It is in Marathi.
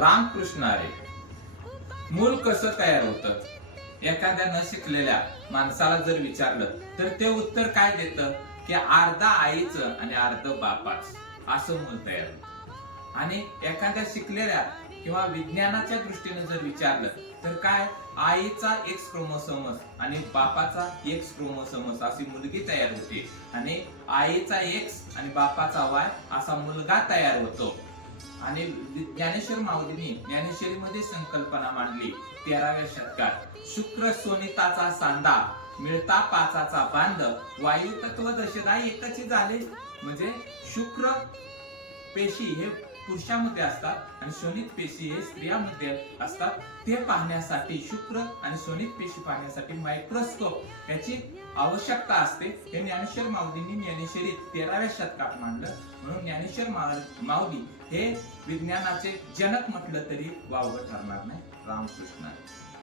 रामकृष्ण आहे मूल कसं तयार होतं? एखाद्या न शिकलेल्या माणसाला जर विचारलं तर ते उत्तर काय देतं? की अर्धा आईचं आणि अर्ध बापाच. असं मूल तयार होतं. आणि एखाद्या शिकलेल्या किंवा विज्ञानाच्या दृष्टीने जर विचारलं तर काय? आईचा एक्स क्रोमोसोमस आणि बापाचा एक्स क्रोमोसोमस अशी मुलगी तयार होते. आणि आईचा एक्स आणि बापाचा वाय असा मुलगा तयार होतो. आणि ज्ञानेश्वर माऊलींनी ज्ञानेश्वरीमध्ये संकल्पना मांडली तेराव्या शतकात. शुक्र सोनिताचा सांदा मिळता पाचाचा बांध वायू तत्व दशदा एकच झाले. म्हणजे शुक्र पेशी हे पुरुषामध्ये असतात आणि शोनित पेशी हे स्त्रियामध्ये असतात. ते पाहण्यासाठी शुक्र आणि शोनित पेशी पाहण्यासाठी मायक्रोस्कोप याची आवश्यकता असते. हे ज्ञानेश्वर माऊलींनी ज्ञानेश्वरी तेराव्या शतकात मांडलं. म्हणून ज्ञानेश्वर माऊली हे विज्ञानाचे जनक म्हटलं तरी वावगं ठरणार नाही. रामकृष्ण.